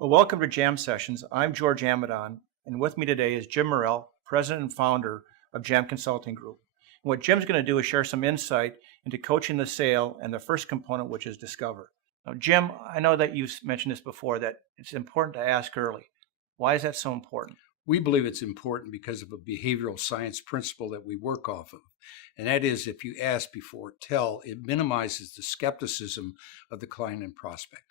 Well, welcome to Jam Sessions. I'm George Amadon, and with me today is Jim Morrell, President and Founder of Jam Consulting Group. And what Jim's going to do is share some insight into coaching the sale and the first component, which is discover. Now, Jim, I know that you've mentioned this before, that it's important to ask early. Why is that so important? We believe it's important because of a behavioral science principle that we work off of. And that is, if you ask before tell, it minimizes the skepticism of the client and prospect.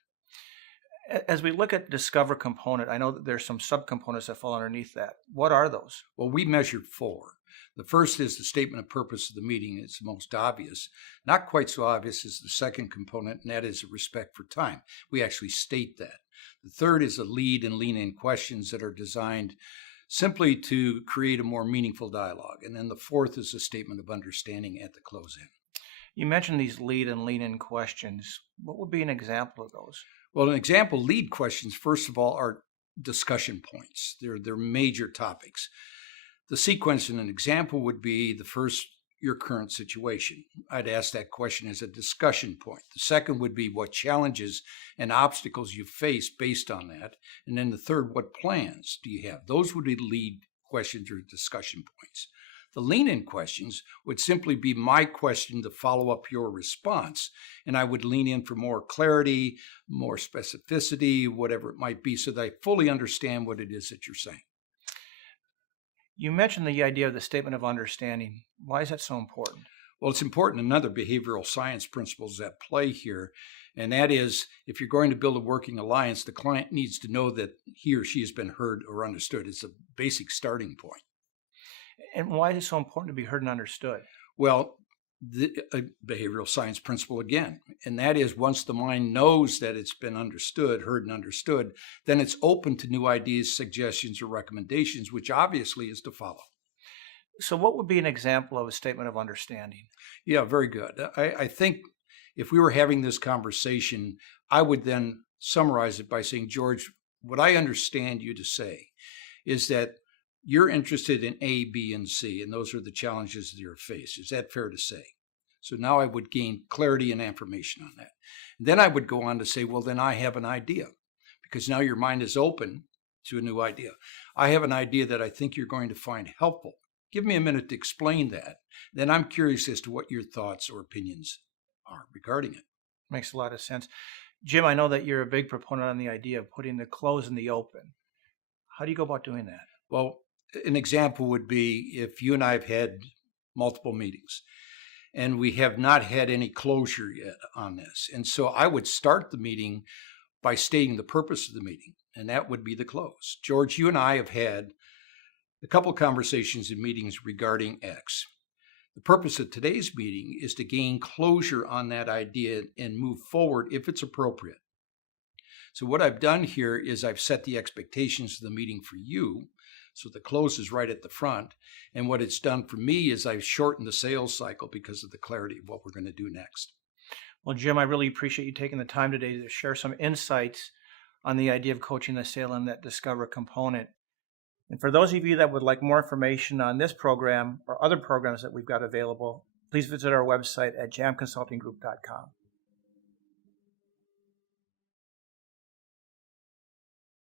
As we look at the discover component, I know that there's some subcomponents that fall underneath that. What are those? Well, we measured four. The first is the statement of purpose of the meeting. It's the most obvious. Not quite so obvious is the second component, and that is respect for time. We actually state that. The third is the lead and lean-in questions that are designed simply to create a more meaningful dialogue. And then the fourth is a statement of understanding at the close-in. You mentioned these lead and lean-in questions. What would be an example of those? Well, an example lead questions, first of all, are discussion points. They're major topics. The sequence in an example would be the first, your current situation. I'd ask that question as a discussion point. The second would be what challenges and obstacles you face based on that. And then the third, what plans do you have? Those would be lead questions or discussion points. The lean-in questions would simply be my question to follow up your response. And I would lean in for more clarity, more specificity, whatever it might be, so that I fully understand what it is that you're saying. You mentioned the idea of the statement of understanding. Why is that so important? Well, it's important. Another behavioral science principle is at play here. And that is, if you're going to build a working alliance, the client needs to know that he or she has been heard or understood. It's a basic starting point. And why is it so important to be heard and understood? Well, a behavioral science principle again, and that is once the mind knows that it's been understood, heard and understood, then it's open to new ideas, suggestions, or recommendations, which obviously is to follow. So what would be an example of a statement of understanding? Yeah, very good. I think if we were having this conversation, I would then summarize it by saying, George, what I understand you to say is that you're interested in A, B, and C, and those are the challenges that you're faced. Is that fair to say? So now I would gain clarity and affirmation on that. And then I would go on to say, well, then I have an idea, because now your mind is open to a new idea. I have an idea that I think you're going to find helpful. Give me a minute to explain that. Then I'm curious as to what your thoughts or opinions are regarding it. Makes a lot of sense. Jim, I know that you're a big proponent on the idea of putting the close in the open. How do you go about doing that? Well, an example would be if you and I have had multiple meetings and we have not had any closure yet on this. And so I would start the meeting by stating the purpose of the meeting, and that would be the close. George, you and I have had a couple conversations in meetings regarding X. The purpose of today's meeting is to gain closure on that idea and move forward if it's appropriate. So what I've done here is I've set the expectations of the meeting for you. So the close is right at the front. And what it's done for me is I've shortened the sales cycle because of the clarity of what we're going to do next. Well, Jim, I really appreciate you taking the time today to share some insights on the idea of coaching the sale and that discover component. And for those of you that would like more information on this program or other programs that we've got available, please visit our website at jamconsultinggroup.com.